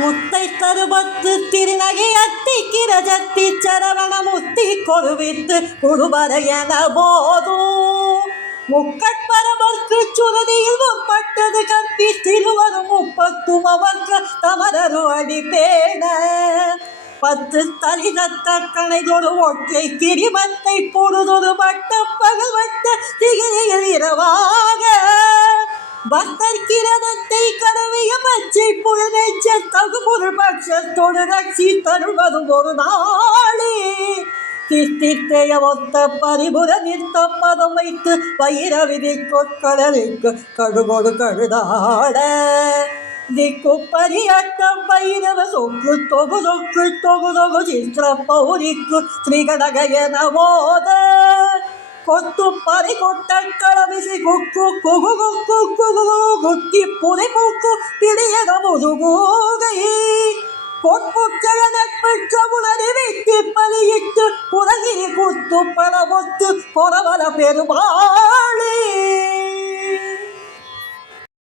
முத்தை தருபத்து திருநகை அத்தி கிரஜத்தி சரவண முத்தி கொடுவித்து குருவர என போதும் முக்கட்பரவர்க்கு சுருதியில் முற்பட்டது கற்பி திருவரும் முப்பத்தும் அவர்க்கு தமரரு அடிப்பேன பத்து தலிதத்த கணைதொரு ஒற்றை கிரிமத்தை பொழுதொரு வட்ட பகல் வட்ட திகிரியில் இரவாக பக்தர் கிரதத்தை கடவிய பச்சை புலனைச்ச தகுபொருள் பட்சத்தோடு ரட்சி தருவதும் ஒரு நாளே தித்தித்தைய ஒத்த பரிபுர நிறுத்த பதம் வைத்து வைர விதி கொட்கடலுக்கு கடுகொடு கழுதாட திக்கு பரியாட்டம் பைரவ சொக்கு தொகு தொக்கு தொகு தொகு சித்திர பௌரிக்கு ஸ்ரீகடக என போத கொத்து பறி கொட்ட களமிசை குக்கு குகு குக்கு குகு குத்தி புதை பூக்கு பிடியக முதுகூகை பொற்புச்சல நட்பற்ற உணரி வைத்து பலியிட்டு புறகிரி குத்து பணமொத்து பொறவர பெருமாளே